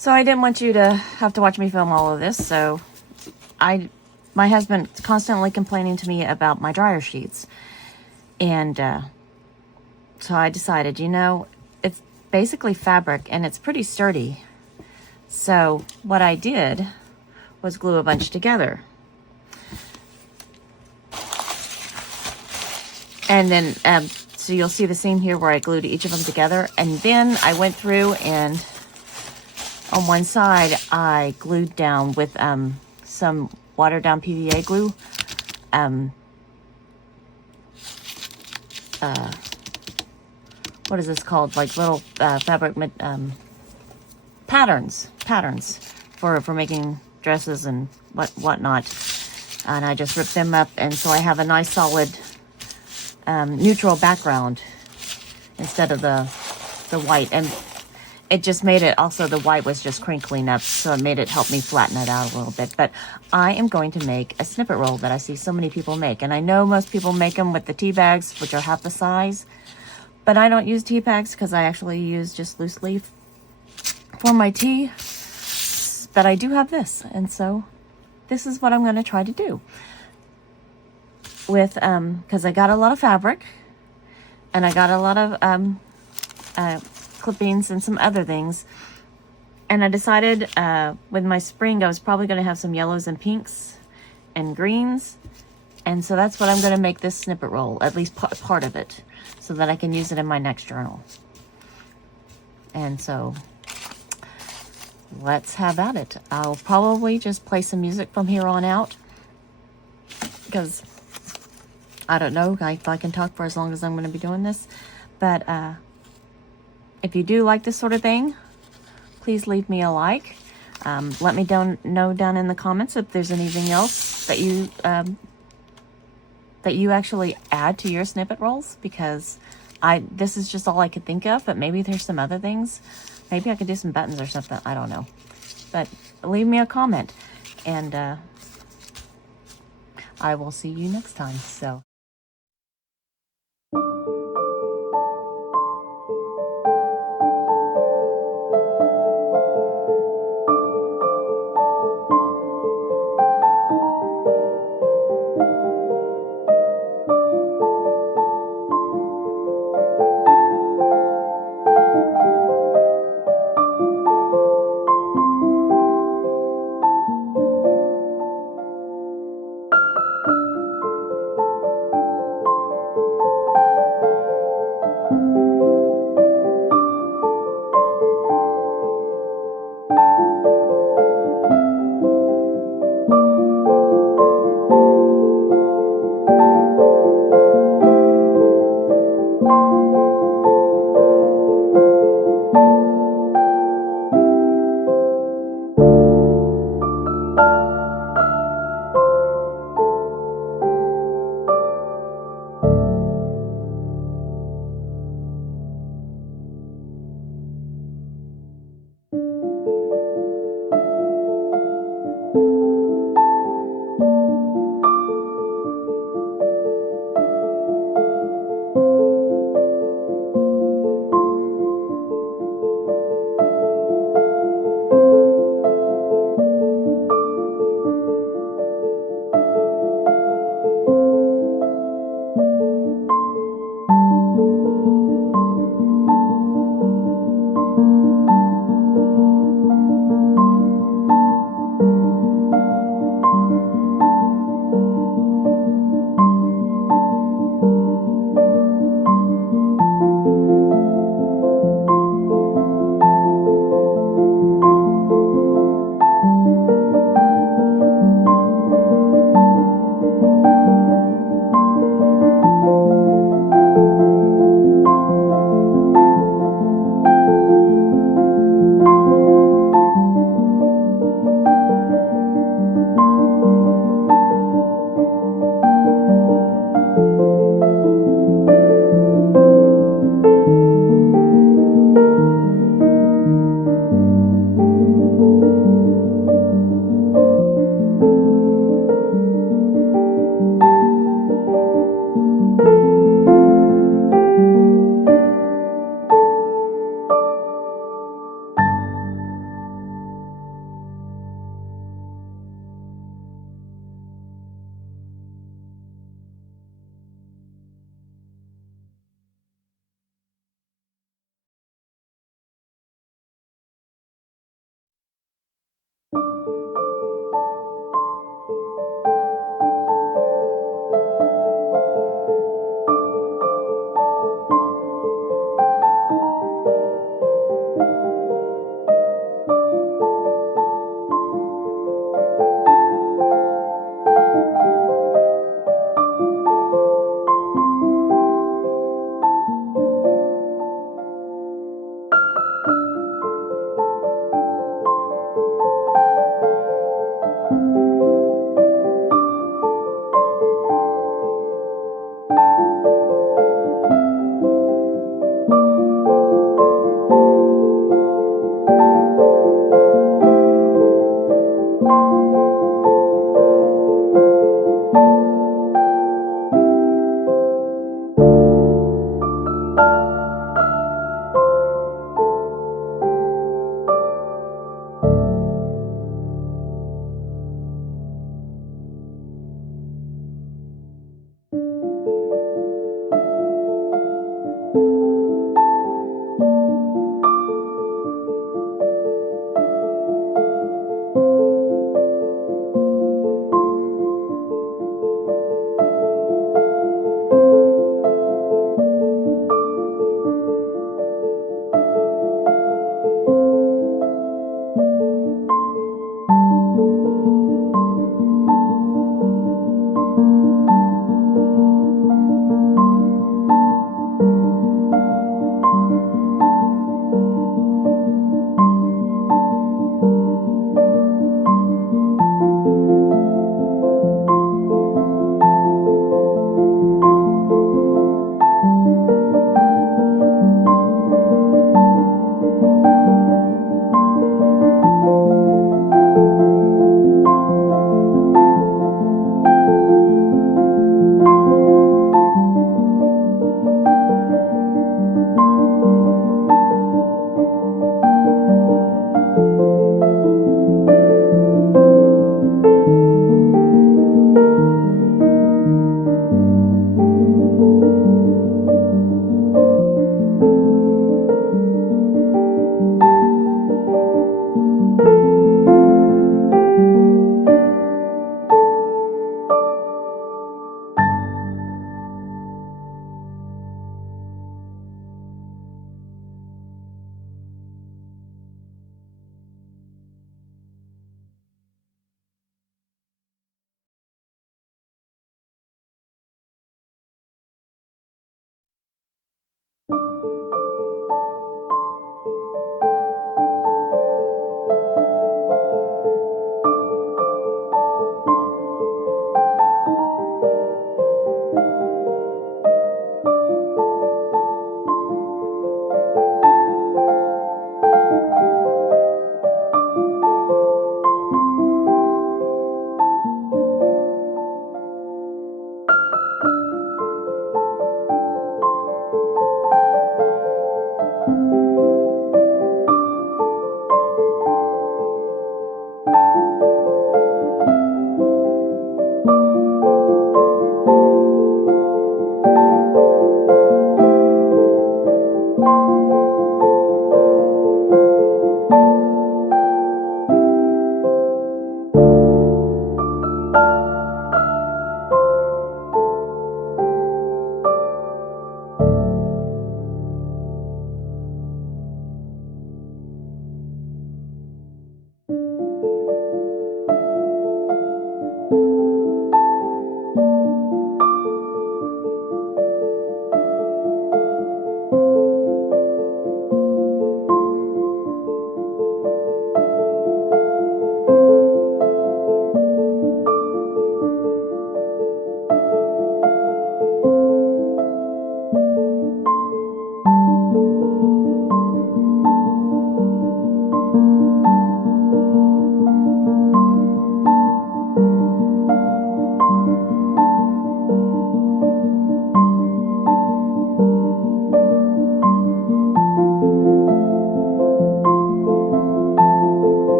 So I didn't want you to have to watch me film all of this, so my husband's constantly complaining to me about my dryer sheets. And so I decided, it's basically fabric and it's pretty sturdy. So what I did was glue a bunch together. And then, so you'll see the seam here where I glued each of them together. And then I went through and on one side, I glued down with some watered down PVA glue. What is this called? Like little fabric patterns for making dresses and whatnot. And I just ripped them up, and so I have a nice solid neutral background instead of the white. And it just made it, also the white was just crinkling up, so it made it help me flatten it out a little bit. But I am going to make a snippet roll that I see so many people make. And I know most people make them with the tea bags, which are half the size. But I don't use tea bags because I actually use just loose leaf for my tea. But I do have this. And so this is what I'm going to try to do. With, because I got a lot of fabric. And I got a lot of clippings and some other things, and I decided with my spring I was probably going to have some yellows and pinks and greens, and so that's what I'm going to make this snippet roll, at least part of it, so that I can use it in my next journal. And so let's have at it. I'll probably just play some music from here on out, because I don't know if I can talk for as long as I'm going to be doing this. But if you do like this sort of thing, please leave me a like. Let me know down in the comments if there's anything else that you actually add to your snippet rolls, because this is just all I could think of, but maybe there's some other things. Maybe I could do some buttons or something. I don't know. But leave me a comment, and I will see you next time. So.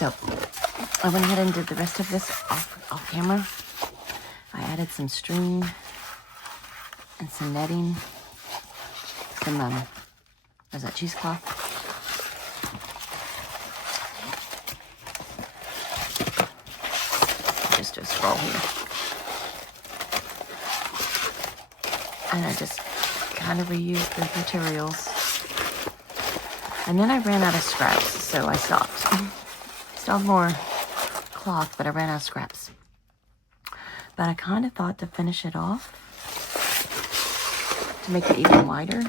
So I went ahead and did the rest of this off camera. I added some string and some netting, some, there's that cheesecloth. Just do a scroll here. And I just kind of reused the materials. And then I ran out of scraps, so I stopped. Still have more cloth, but I ran out of scraps. But I kind of thought to finish it off, to make it even wider.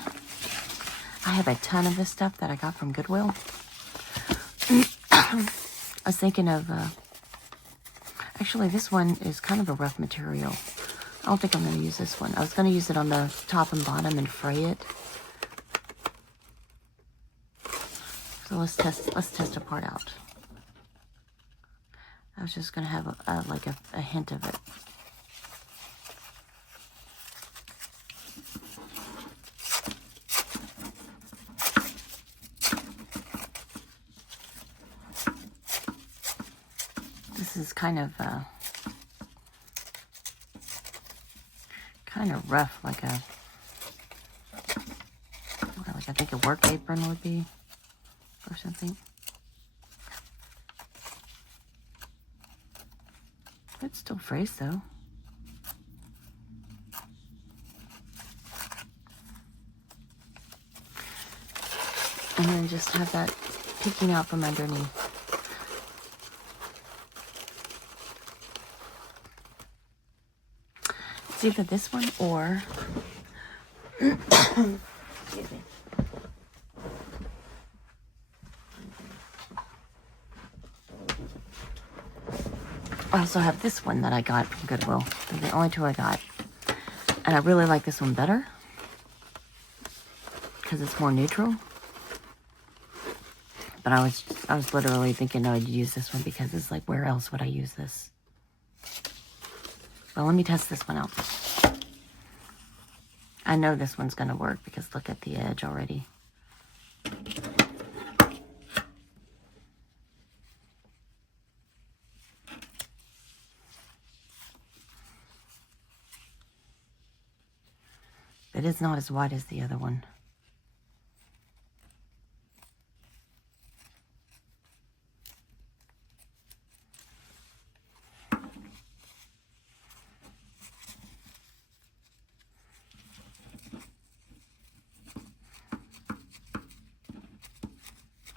I have a ton of this stuff that I got from Goodwill. I was thinking of, actually this one is kind of a rough material. I don't think I'm going to use this one. I was going to use it on the top and bottom and fray it. So let's test a part out. I was just going to have like a hint of it. This is kind of rough, like I think a work apron would be, or something. It's still frays though. And then just have that peeking out from underneath. It's either this one or excuse me. I also have this one that I got from Goodwill. They're the only two I got. And I really like this one better because it's more neutral. But I was literally thinking I would use this one because it's like, where else would I use this? Well, let me test this one out. I know this one's going to work because look at the edge already. It is not as wide as the other one.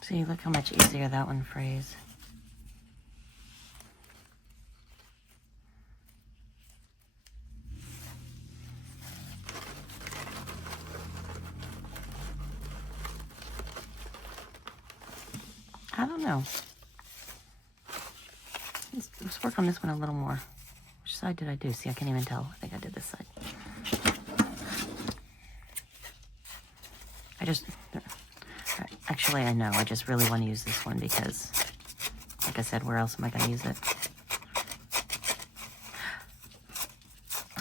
See, look how much easier that one frays. I don't know. Let's work on this one a little more. Which side did I do? See, I can't even tell. I think I did this side. Actually, I know. I just really want to use this one because, like I said, where else am I going to use it?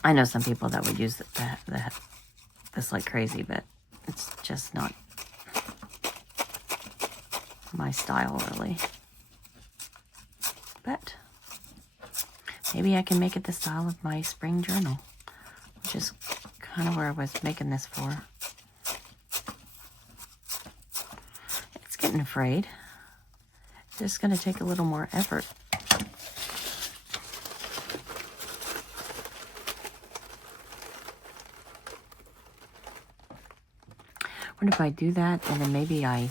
I know some people that would use this like crazy, but it's just not my style, really. But maybe I can make it the style of my spring journal, which is kind of where I was making this for. It's getting afraid. It's just going to take a little more effort. What if I do that and then maybe I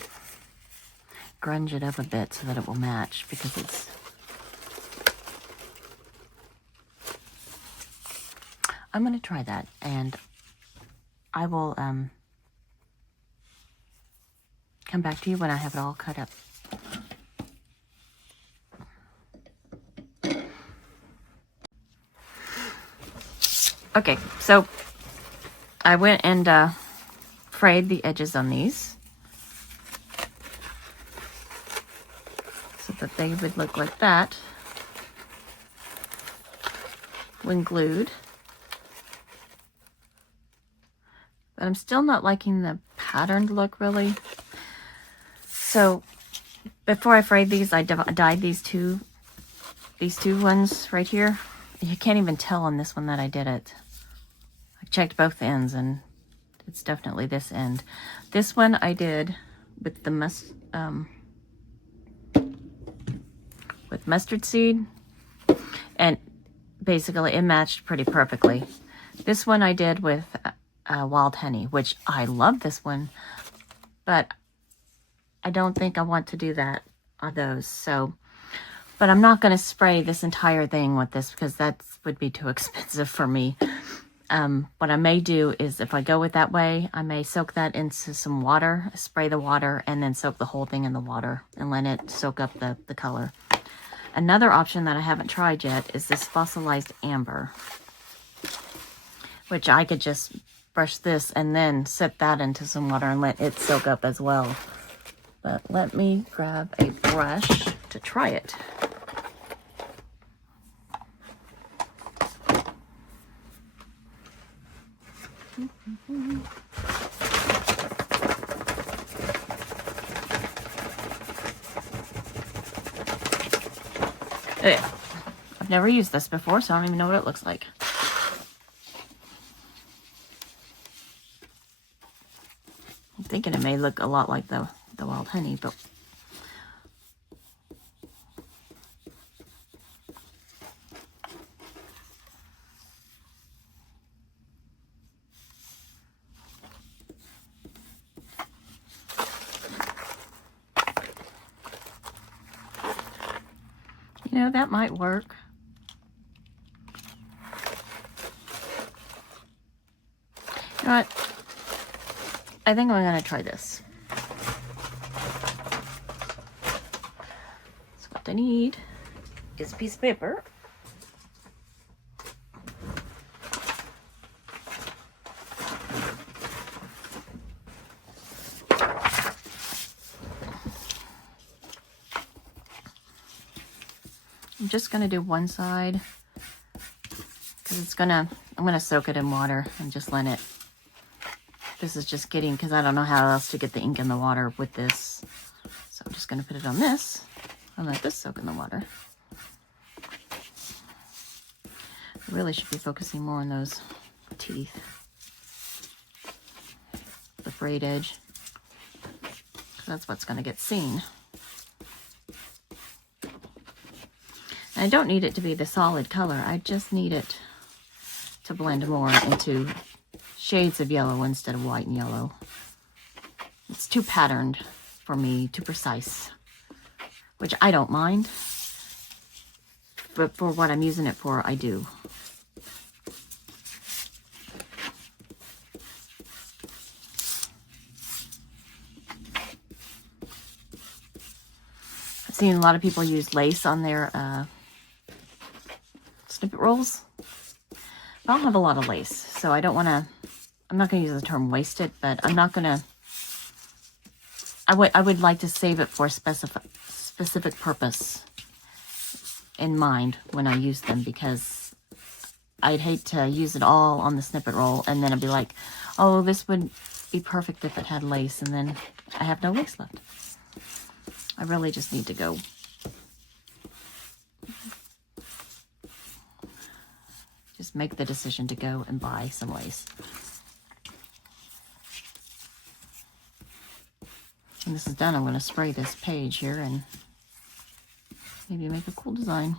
grunge it up a bit so that it will match, because it's I'm going to try that, and I will come back to you when I have it all cut up. Okay, so I went and frayed the edges on these so that they would look like that when glued. But I'm still not liking the patterned look, really. So before I frayed these, I dyed these two ones right here. You can't even tell on this one that I did it. I checked both ends and it's definitely this end. This one I did with the with mustard seed, and basically it matched pretty perfectly. This one I did with wild honey, which I love this one, but I don't think I want to do that on those. So, but I'm not going to spray this entire thing with this because that would be too expensive for me. What I may do is, if I go with that way, I may soak that into some water, spray the water, and then soak the whole thing in the water and let it soak up the color. Another option that I haven't tried yet is this fossilized amber, which I could just brush this and then set that into some water and let it soak up as well. But let me grab a brush to try it. I've never used this before, so I don't even know what it looks like. I'm thinking it may look a lot like the wild honey, but you know, that might work. You know what? I think I'm going to try this. So what I need is a piece of paper. I'm just going to do one side because I'm going to soak it in water and just let it. This is just getting, because I don't know how else to get the ink in the water with this. So I'm just going to put it on this and let this soak in the water. I really should be focusing more on those teeth. The frayed edge. That's what's going to get seen. And I don't need it to be the solid color. I just need it to blend more into shades of yellow instead of white and yellow. It's too patterned for me, too precise, which I don't mind, but for what I'm using it for, I do. I've seen a lot of people use lace on their snippet rolls. I don't have a lot of lace, so I don't want to, I'm not going to use the term wasted, but I'm not going to, I would like to save it for a specific purpose in mind when I use them, because I'd hate to use it all on the snippet roll and then I'd be like, oh, this would be perfect if it had lace, and then I have no lace left. I really just need to go just make the decision to go and buy some lace. When this is done, I'm going to spray this page here and maybe make a cool design.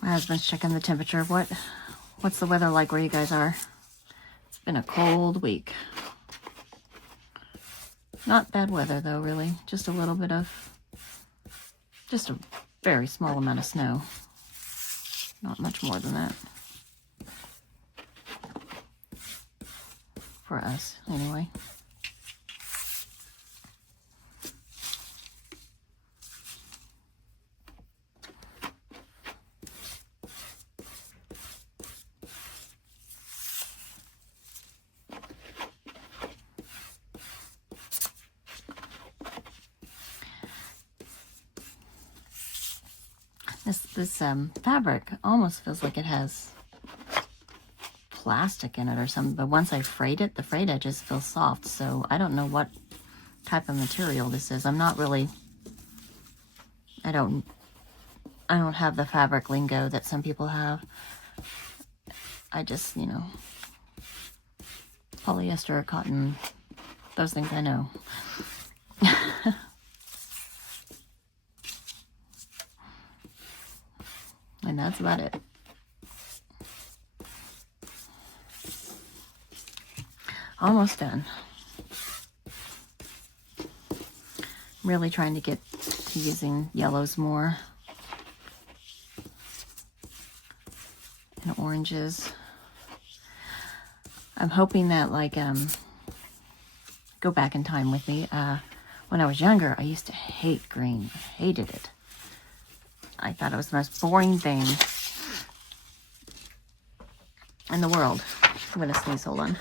My husband's checking the temperature. What's the weather like where you guys are? It's been a cold week. Not bad weather though, really. Just a little bit of, just a very small amount of snow. Not much more than that. For us, anyway. This fabric almost feels like it has plastic in it or something, but once I frayed it, the frayed edges feel soft, so I don't know what type of material this is. I'm not really, I don't have the fabric lingo that some people have. I just, you know, polyester, cotton, those things I know. And that's about it. Almost done. I'm really trying to get to using yellows more. And oranges. I'm hoping that, like, go back in time with me. When I was younger, I used to hate green. I hated it. I thought it was the most boring thing in the world. I'm gonna sneeze, hold on.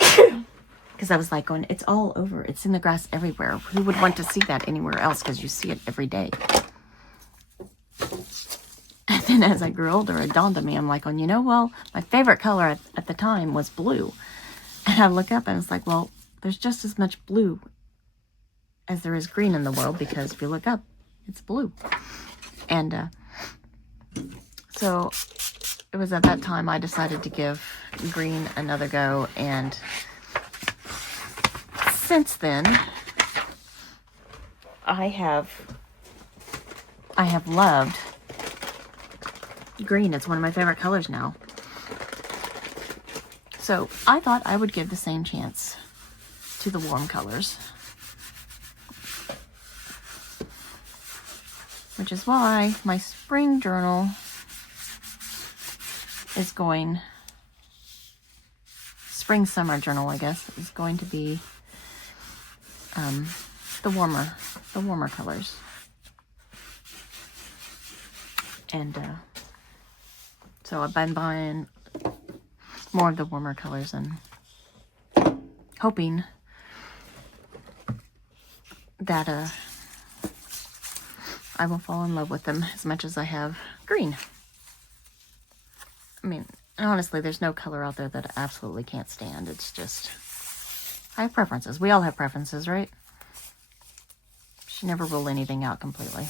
Because I was like going, it's all over. It's in the grass everywhere. Who would want to see that anywhere else? Because you see it every day. And then as I grew older, it dawned on me, I'm like, you know, well, my favorite color at the time was blue. And I look up and it's like, well, there's just as much blue as there is green in the world, because if you look up, it's blue. And so it was at that time I decided to give green another go, and since then I have loved green. It's one of my favorite colors now. So I thought I would give the same chance to the warm colors. Which is why my spring journal is going, spring-summer journal, I guess, is going to be the warmer colors. And so I've been buying more of the warmer colors and hoping that I will fall in love with them as much as I have green. I mean, honestly, there's no color out there that I absolutely can't stand. It's just, I have preferences. We all have preferences, right? Should never rule anything out completely.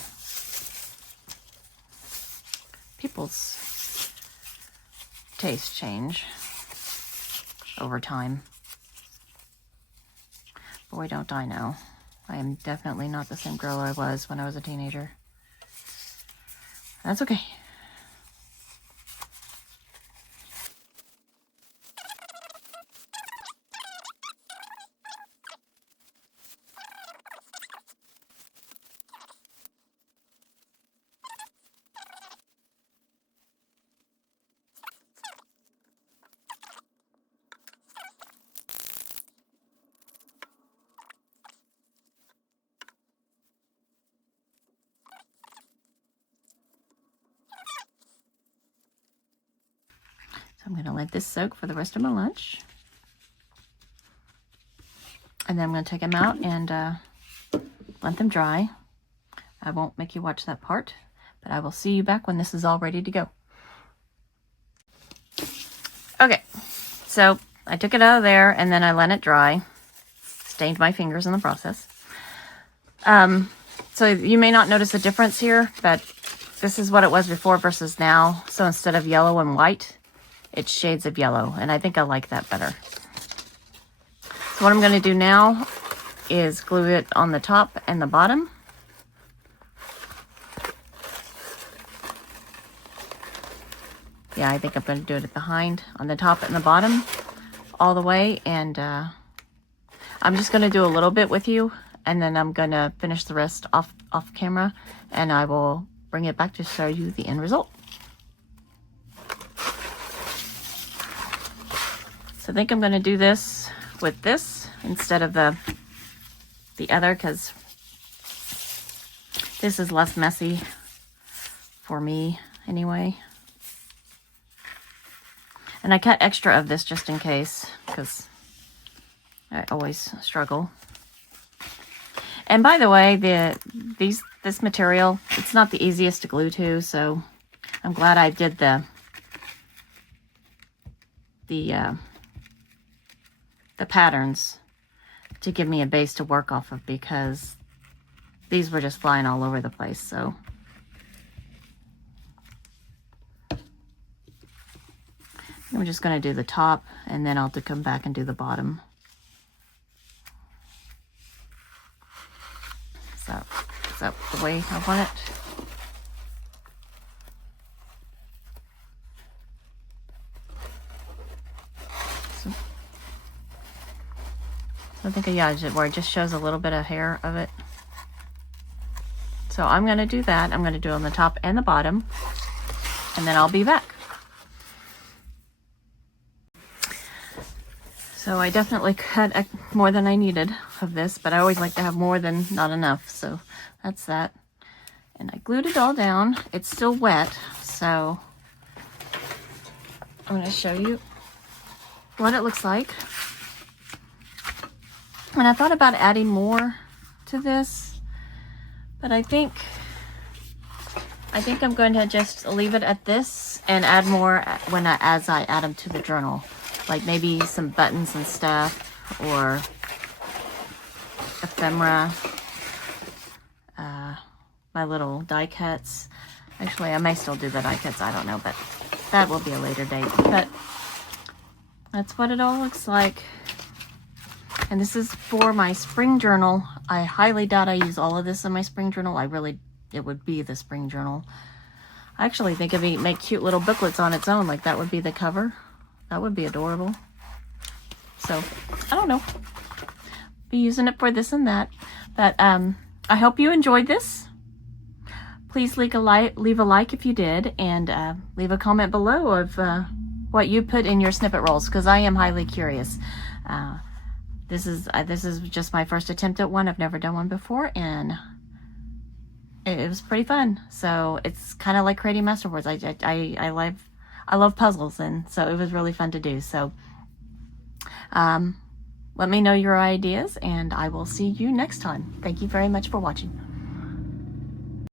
People's tastes change over time. Boy, don't I know. I am definitely not the same girl I was when I was a teenager. That's okay. I'm going to let this soak for the rest of my lunch. And then I'm going to take them out and let them dry. I won't make you watch that part, but I will see you back when this is all ready to go. Okay, so I took it out of there and then I let it dry. Stained my fingers in the process. So you may not notice a difference here, but this is what it was before versus now. So instead of yellow and white, it's shades of yellow, and I think I like that better. So what I'm going to do now is glue it on the top and the bottom. Yeah, I think I'm going to do it behind, on the top and the bottom, all the way. And I'm just going to do a little bit with you, and then I'm going to finish the rest off camera, and I will bring it back to show you the end result. So I think I'm going to do this with this instead of the other, because this is less messy for me anyway. And I cut extra of this just in case, because I always struggle. And by the way, this material, it's not the easiest to glue to, so I'm glad I did the patterns to give me a base to work off of, because these were just flying all over the place. So I'm just going to do the top, and then I'll come back and do the bottom. So is that the way I want it? So I think, yeah, where it just shows a little bit of hair of it. So I'm going to do that. I'm going to do it on the top and the bottom, and then I'll be back. So I definitely cut more than I needed of this, but I always like to have more than not enough. So that's that. And I glued it all down. It's still wet, so I'm going to show you what it looks like. And I thought about adding more to this, but I think I'm going to just leave it at this and add more as I add them to the journal. Like maybe some buttons and stuff, or ephemera, my little die cuts. Actually, I may still do the die cuts, I don't know, but that will be a later date. But that's what it all looks like. And this is for my spring journal. I highly doubt I use all of this in my spring journal. It would be the spring journal. I actually think if you make cute little booklets on its own, like that would be the cover. That would be adorable. So, I don't know. Be using it for this and that. But I hope you enjoyed this. Please leave a like if you did, and leave a comment below of what you put in your snippet rolls, because I am highly curious. This is just my first attempt at one. I've never done one before, and it was pretty fun. So it's kind of like creating masterboards. I love puzzles, and so it was really fun to do. So let me know your ideas, and I will see you next time. Thank you very much for watching.